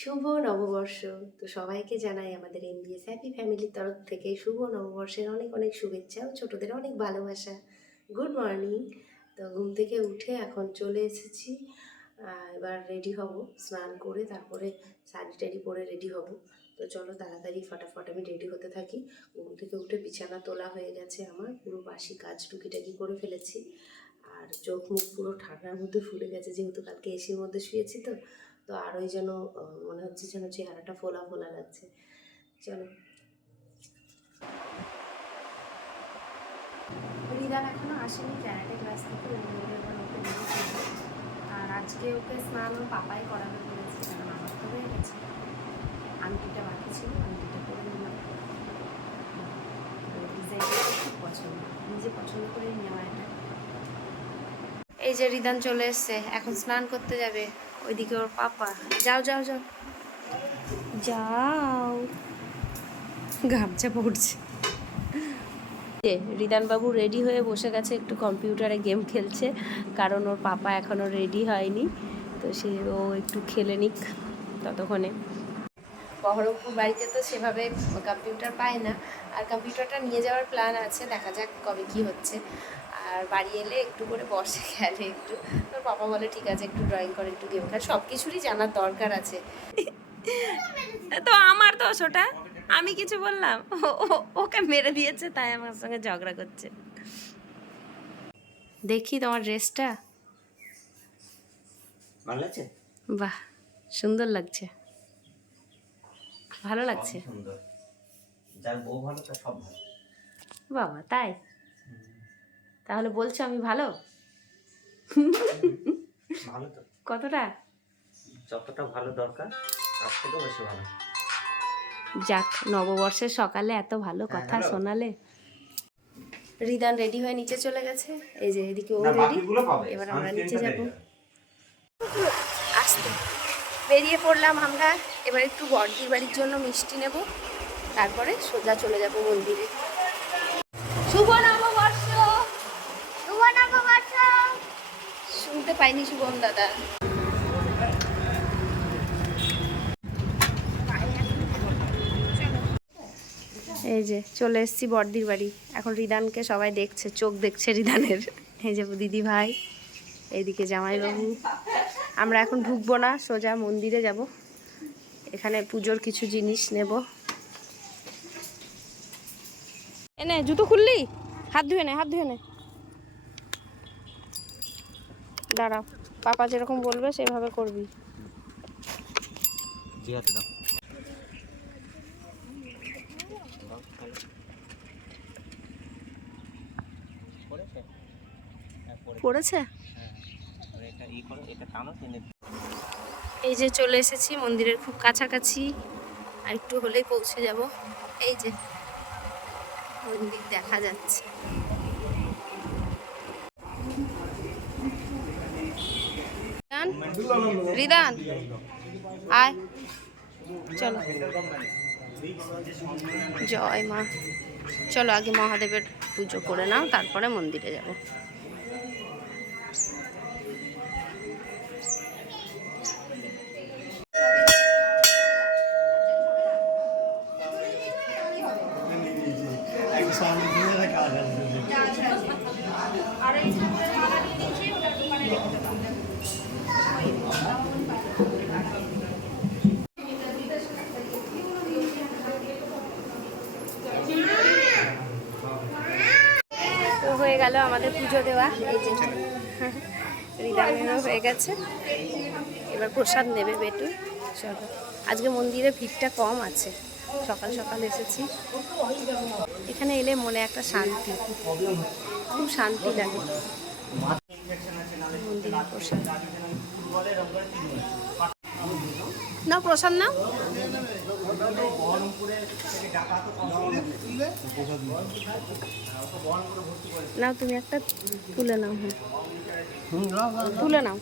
শুভ নববর্ষ। তো সবাইকে জানাই আমাদের এমবিএস হ্যাপি ফ্যামিলির তরফ থেকে শুভ নববর্ষের অনেক অনেক শুভেচ্ছা ও ছোটদের অনেক ভালোবাসা। গুড মর্নিং তো ঘুম থেকে উঠে এখন চলে এসেছি। এবার রেডি হব, স্নান করে তারপরে শাড়ি টাড়ি পরে রেডি হব। তো চলো তাড়াতাড়ি ফটাফট আমি রেডি হতে থাকি। ঘুম থেকে উঠে বিছানা তোলা হয়ে গেছে আমার, পুরো বাসি কাজ টুকিটাকি করে ফেলেছি। আর চোখ মুখ পুরো ঠান্ডার মধ্যে ফুলে গেছে, যেহেতু কালকে এসির মধ্যে শুয়েছি তো। তো আরোই যেন মনে হচ্ছে যেন চেহারাটা ফোলা ফোলা লাগছে। চলো। রিদান এখনও আসেনি, ক্যারাটে ক্লাস থেকে এবার ওকে আর আজকে ওকে স্নান ওর পাপাই করাবে বলেছে, কারণ আমার তো হয়ে গেছে। আংটিটা বাকি ছিল, আংটিটা করে নিলাম। ডিজাইনটা খুব পছন্দ, নিজে পছন্দ করে নেওয়া এটা। এই যে রিদান চলে এসছে এখন স্নান করতে যাবে। ওইদিকে ওর পাপা। যাও যাও যাও। যাও। গামছা পড়ছে। রিদান বাবু রেডি হয়ে বসে গেছে একটু কম্পিউটারে গেম খেলছে কারণ ওর পাপা এখনও রেডি হয়নি তো সে ও একটু খেলে নিক ততক্ষণে। বহরমপুর বাড়িতে তো সেভাবে কম্পিউটার পায় না। আর কম্পিউটারটা নিয়ে যাওয়ার প্ল্যান আছে দেখা যাক কবে কি হচ্ছে। আর বাড়ি এলে একটু করে বসে খেলে একটু। তোর পাপা বলে ঠিক আছে একটু ড্রয়িং করে একটু গেম খেলে। সব কিছুরই জানার দরকার আছে। তো আমার দোষ ওটা? আমি কিছু বললাম? ওকে মেরে দিয়েছে তাই আমার সঙ্গে ঝগড়া করছে। দেখি তোমার ড্রেসটা। ভালো আছে বাহ সুন্দর লাগছে। ভালো লাগছে? সুন্দর। যার বউ ভালো তার সব ভালো। বাবা তাই? তাহলে বলছো আমি ভালো? ভালো তো। কতটা? যতটা ভালো দরকার তার থেকেও বেশি ভালো। যাক নববর্ষের সকালে এত ভালো হ্যাঁ, কথা শোনালে। রিদান রেডি হয়ে নিচে চলে গেছে। এই যে এদিকে ও রেডি। এবার আমরা নিচে যাব। আসতে। বেরিয়ে পড়লাম আমরা। এবার একটু বর্দির বাড়ির জন্য মিষ্টি নেব। তারপরে সোজা চলে যাব মন্দিরে। শুভ নববর্ষ শুভ নববর্ষ শুনতে পাইনি শুভম দাদা। এই যে চলে এসেছি বর্দির বাড়ি। এখন রিদানকে সবাই দেখছে চোখ দেখছে রিদানের। এই যে দিদি ভাই এইদিকে জামাইবাবু। আমরা এখন ঢুকবো না সোজা মন্দিরে যাব। এখানে পুজোর কিছু জিনিস নেব। এনে জুতো খুললি? হাত ধুয়ে নে হাত ধুয়ে নে। দাঁড়াও পাপা যেরকম বলবে সেভাবে করবি। পড়েছে? হ্যাঁ, হ্যাঁ। আর এটা ই করো, এটা টানো, টেনে এই যে চলে এসেছি মন্দিরের খুব কাছাকাছি। আর একটু হলেই পৌঁছে যাব। এই যে মন্দির দেখা যাচ্ছে। রিদান, আয়। চলো। জয় মা। চলো আগে মহাদেবের পুজো করে নাও তারপরে মন্দিরে যাব। গেল আমাদের পুজো দেওয়া। এই যে। রিদানেরও হয়ে গেছে। এবার প্রসাদ নেবে বেটু। চলো। আজকে মন্দিরে ভিড়টা কম আছে। সকাল সকাল এসেছি। এখানে এলে মনে একটা শান্তি। খুব শান্তি লাগে। মন্দিরের প্রসাদ। না প্রসাদ না নাও, তুমি একটা তুলে নাও হুম তুলে নাও।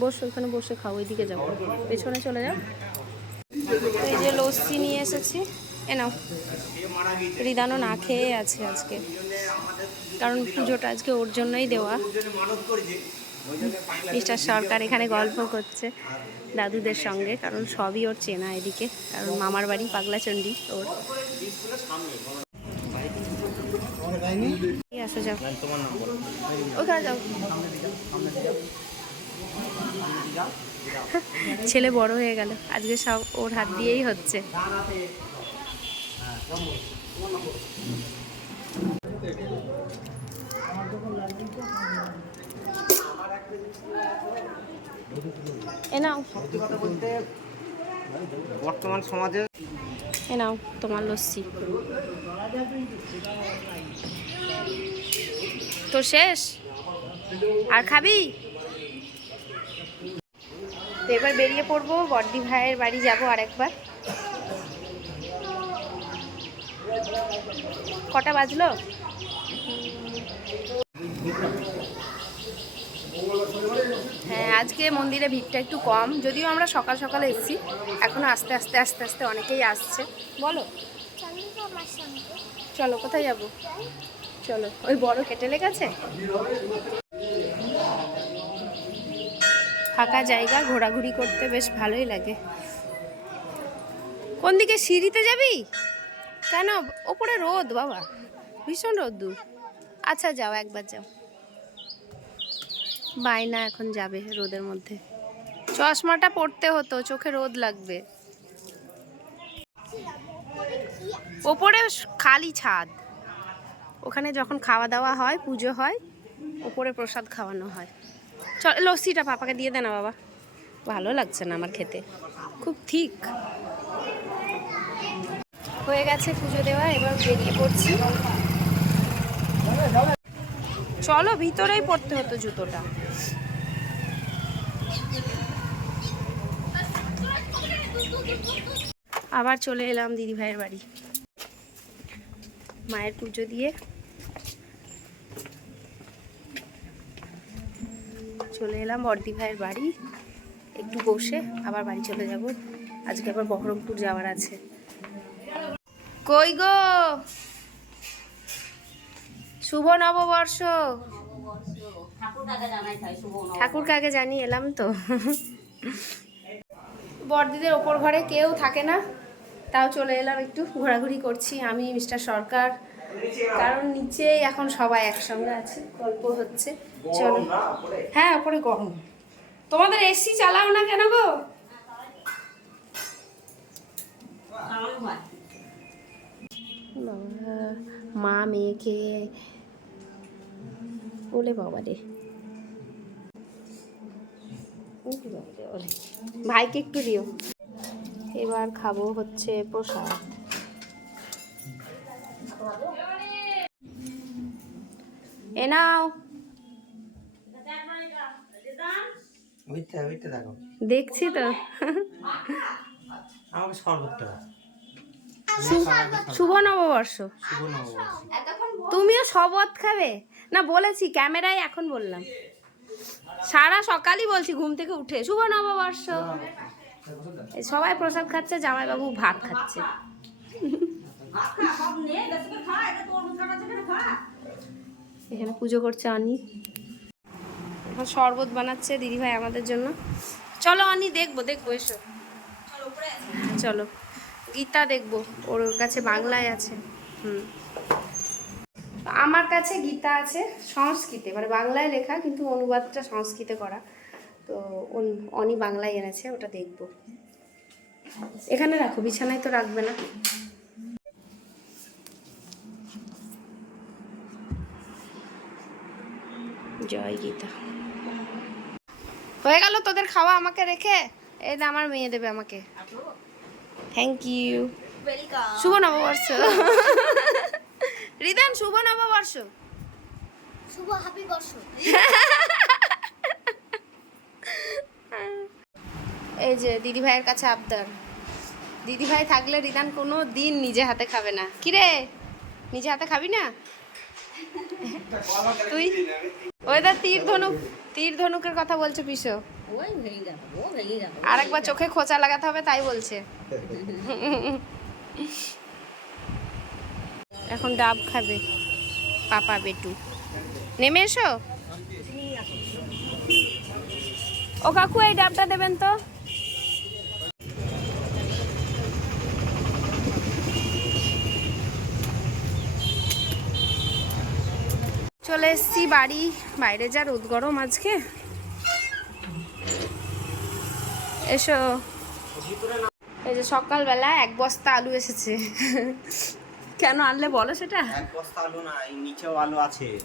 বসো, ওখানে বসে খাও, ওইদিকে যাও। পেছনে চলে যাও। এই যে লস্যি নিয়ে এসেছি, এ নাও। রিদানো না খেয়ে আছে আজকে। কারণ পুজোটা আজকে ওর জন্যই দেওয়া। মিস্টার সরকার এখানে গল্প করছে দাদুদের সঙ্গে, কারণ সবই ওর চেনা এদিকে, কারণ মামার বাড়ি পাগলাচণ্ডী ওর। যাও। যাও। ছেলে বড় হয়ে গেল, আজকে সব ওর হাত দিয়েই হচ্ছে। নাও। সত্যি কথা বলতে বর্তমান সমাজে এ নাও তোমার লস্যি। তো শেষ? আর খাবি? তো এবার বেরিয়ে পড়ব বর্দি ভাইয়ের বাড়ি যাব আরেকবার। কটা বাজলো? আজকে মন্দিরে ভিড়টা একটু কম, যদিও আমরা সকাল সকালে এসেছি, এখনও আস্তে আস্তে আস্তে আস্তে অনেকেই আসছে। বলো। চলো, কোথায় যাব? চলো, ওই বড় কেটেলে গেছে ফাঁকা জায়গা, ঘোরাঘুরি করতে বেশ ভালোই লাগে। কোন দিকে, সিঁড়িতে যাবি? কেন? ওপরে রোদ, বাবা। ভীষণ রোদ দূর। আচ্ছা যাও, একবার যাও। বাইনা এখন যাবে রোদের মধ্যে। চশমাটা পড়তে হতো, চোখে রোদ লাগবে। ওপরে খালি ছাদ। ওখানে যখন খাওয়া দাওয়া হয়, পুজো হয়, ওপরে প্রসাদ খাওয়ানো হয়। চল, লস্যিটা পাপাকে দিয়ে দে না বাবা। ভালো লাগছে না আমার খেতে। খুব ঠিক। হয়ে গেছে পুজো দেওয়া, এবার বেরিয়ে পড়ছি। চলো ভিতরেই পড়তে হতো জুতোটা। আবার চলে এলাম দিদি ভাইয়ের বাড়ি। মায়ের পুজো দিয়ে। চলে এলাম বর্দি ভাইয়ের বাড়ি। একটু বসে আবার বাড়ি চলে যাব। আজকে আবার বহরমপুর যাওয়ার আছে। কই গো? শুভ নববর্ষ। ঠাকুর কাকে জানি এলাম তো। বর্দিদের ওপর ঘরে কেউ থাকে না তাও চলে এলাম একটু ঘোরাঘুরি করছি আমি মিস্টার সরকার। কারণ নিচেই এখন সবাই একসঙ্গে আছে গল্প হচ্ছে চলো। হ্যাঁ ওপরে গরম। তোমাদের এসি চালাও না কেন গো? বাবা মা মেয়েকে বলে বাবা রে ভাইকে একটু দিও। এবার খাব হচ্ছে প্রসাদ। এ নাও। দেখছি তো। আমাকে শরবতটা শুভ নববর্ষ। শুভ নববর্ষ। তুমিও শপথ খাবে? না, বলেছি, ক্যামেরায় এখন বললাম। সারা সকালই বলছি, ঘুম থেকে উঠে। শুভ নববর্ষ। সবাই প্রসাদ খাচ্ছে, জামাইবাবু ভাত খাচ্ছে। এখানে পুজো করছে অনি। এখন শরবত বানাচ্ছে দিদিভাই আমাদের জন্য। চলো অনি, দেখব দেখব, এসো। চলো, গীতা দেখব, ওর কাছে বাংলায় আছে। হুম। আমার কাছে গীতা আছে সংস্কৃতে মানে বাংলায় লেখা কিন্তু অনুবাদটা সংস্কৃতে করা। তো অনি বাংলায় এনেছে ওটা দেখব। এখানে রাখো বিছানায় তো রাখবে না। জয় গীতা। হয়ে গেল তোদের খাওয়া আমাকে রেখে? এই আমার মেয়ে দেবে আমাকে। থ্যাংক ইউ শুভ নববর্ষ। রিদান শুভ নববর্ষ। শুভ হ্যাপি বর্ষ। এই যে দিদি ভাইয়ের কাছে আবদার। দিদি ভাই থাকলে রিদান কোনো দিন নিজে হাতে খাবে না। কি রে? নিজে হাতে খাবি না? তুই? ওইটা তীর ধনুক তীর ধনুকের কথা বলছে পিসো। ওই ভেঙে যাবে ও ভেঙে যাবে আর একবার চোখে খোঁচা লাগাতে হবে তাই বলছে। এখন ডাব খাবে, পাপা বেটু। নেমে এসো। ও কাকু, এই ডাবটা দেবেন তো। চলে এসছি বাড়ি, বাইরে যা রোদ গরম আজকে। এসো। এই যে সকালবেলা এক বস্তা আলু এসেছে। কেন আনলে বলো সেটা? এক বস্তা আলু না এই নিচেও আলু আছে।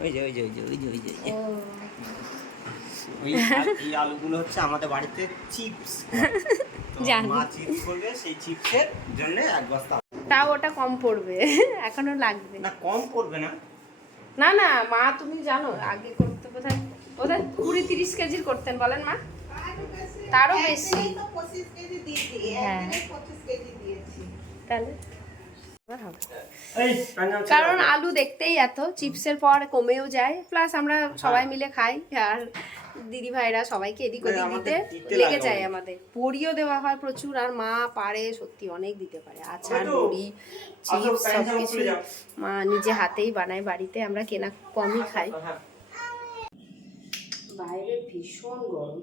ওই যে ওই যে ওই যে ওই যে ওই যে। ওই আল- এই আলুগুলো হচ্ছে আমাদের বাড়িতে চিপস। জানি। মা চিপস করবে সেই চিপসের জন্য এক বস্তা। তাও ওটা কম পড়বে এখনও লাগবে। না কম পড়বে না। না না মা তুমি জানো আগে করতে বোধহয় বোধহয় কুড়ি তিরিশ কেজির করতেন বলেন মা? তারও বেশি। হ্যাঁ। তাহলে? কারণ আলু দেখতেই এত চিপসের পর কমেও যায় প্লাস আমরা সবাই মিলে খাই আর দিদি ভাইরা সবাইকে এদিক হ্যাঁ, ওদিক দিতে লেগে যায় আমাদের। বড়িও দেওয়া হয় প্রচুর আর মা পারে সত্যি অনেক দিতে পারে। আচার। বড়ি আসো, চিপস সব পাঞ্জাব কিছু মা নিজে হাতেই বানায় বাড়িতে আমরা কেনা কমই খাই। হ্যাঁ। বাইরে ভীষণ গরম।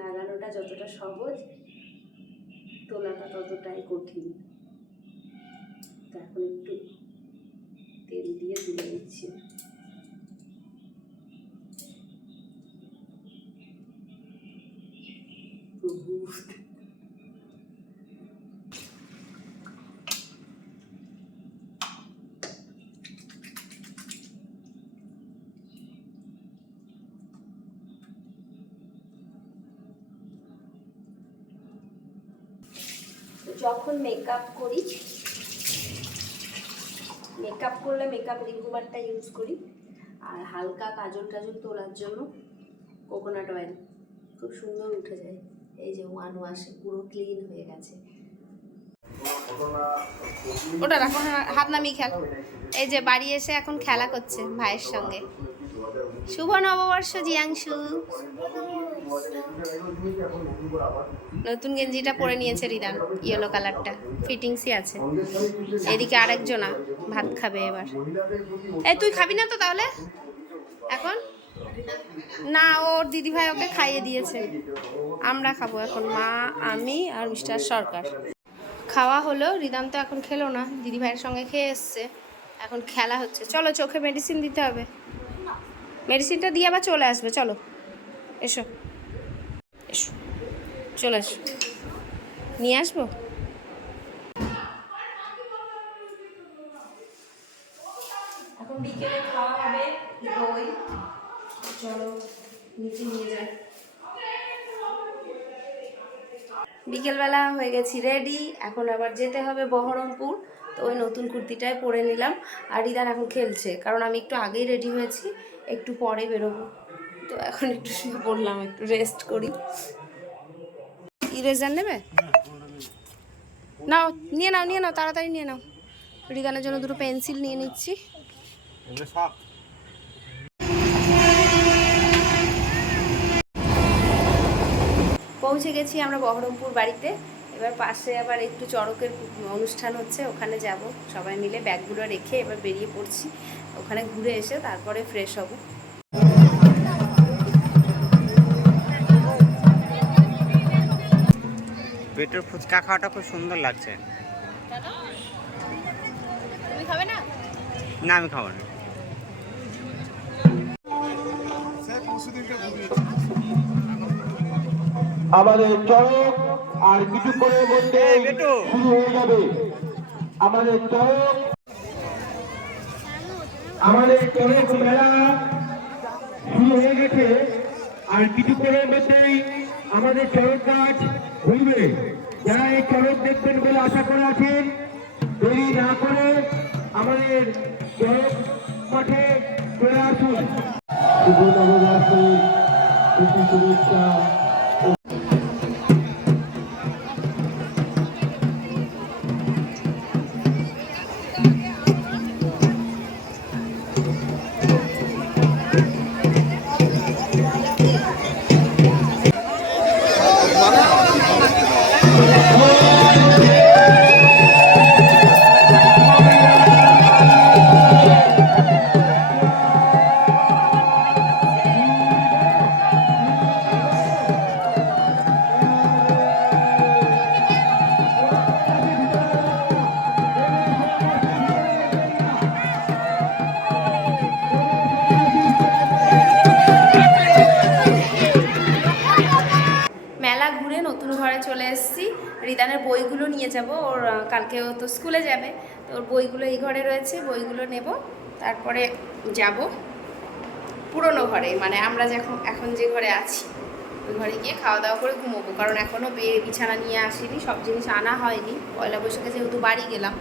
লাগানোটা যতটা সহজ তোলাটা ততটাই কঠিন। এখন একটু তেল দিয়ে তুলে নিচ্ছি। প্রভু যখন মেকআপ করি মেকআপ করলে মেকআপ রিমুভারটা ইউজ করি। আর হালকা কাজল টাজল তোলার জন্য কোকোনাট অয়েল খুব সুন্দর উঠে যায়। এই যে ওয়ান ওয়াশে পুরো ক্লিন হয়ে গেছে। ওটা রাখো হা- হাত নামিয়ে খেল। এই যে বাড়ি এসে এখন খেলা করছে ভাইয়ের সঙ্গে। শুভ নববর্ষ, জিয়াংশু। নতুন গেঞ্জিটা পরে নিয়েছে রিদান ইয়েলো কালারটা ফিটিংসই আছে। এদিকে আরেকজনা ভাত খাবে এবার। এই, তুই খাবি না তো তাহলে? এখন? না, ওর দিদিভাই ওকে খাইয়ে দিয়েছে। আমরা খাব এখন, মা, আমি আর মিস্টার সরকার। খাওয়া হলো, রিদান তো এখন খেলো না, দিদিভাইয়ের সঙ্গে খেয়ে এসছে। এখন খেলা হচ্ছে। চলো, চোখে মেডিসিন দিতে হবে। মেডিসিনটা দিয়ে আবার চলে আসবে, চলো। এসো। এসো। চলে এসো নিয়ে আসব? চলো নিয়ে বিকেলবেলা হয়ে গেছি রেডি এখন আবার যেতে হবে বহরমপুর। তো ওই নতুন কুর্তিটাই পরে নিলাম আর রিদান এখন খেলছে। কারণ আমি একটু আগেই রেডি হয়েছি একটু পরে বেরোবো। তো এখন একটু শুয়ে পড়লাম একটু রেস্ট করি। ইরেজার নেবে? নাও নিয়ে নাও নিয়ে নাও তাড়াতাড়ি নিয়ে নাও। রিদানের জন্য দুটো পেন্সিল নিয়ে নিচ্ছি। পৌঁছে গেছি আমরা বহরমপুর বাড়িতে। এবার পাশে আবার একটু চড়কের অনুষ্ঠান হচ্ছে ওখানে যাব। সবাই মিলে ব্যাগগুলো রেখে এবার বেরিয়ে পড়ছি। ওখানে ঘুরে এসে তারপরে ফ্রেশ হব। পেটের ফুচকা খাওয়াটা খুব সুন্দর লাগছে। তুমি খাবে না? না আমি খাব না। আমাদের চড়ক আর কিছুক্ষণের মধ্যে এই বেটু। শুরু হয়ে যাবে। আমাদের চড়ক আমাদের চড়ক মেলা শুরু হয়ে গেছে। আর কিছুক্ষণের মধ্যেই আমাদের চড়ক গাছ ঘুরবে যারা এই চড়ক দেখবেন বলে আশা করে আছেন দেরি না করে আমাদের চড়ক মাঠে চলে আসুন। শুভ নববর্ষের শুভেচ্ছা। বইগুলো নিয়ে যাব। ওর কালকেও তো স্কুলে যাবে। তো ওর বইগুলো এই ঘরে রয়েছে, বইগুলো নেব। তারপরে যাব পুরনো ঘরে। মানে আমরা যখন, এখন যে ঘরে আছি, ওই ঘরে গিয়ে খাওয়া দাওয়া করে ঘুমোবো। কারণ এখনও বিছানা নিয়ে আসিনি, সব জিনিস আনা হয়নি। পয়লা বৈশাখে যেহেতু বাড়ি গেলাম।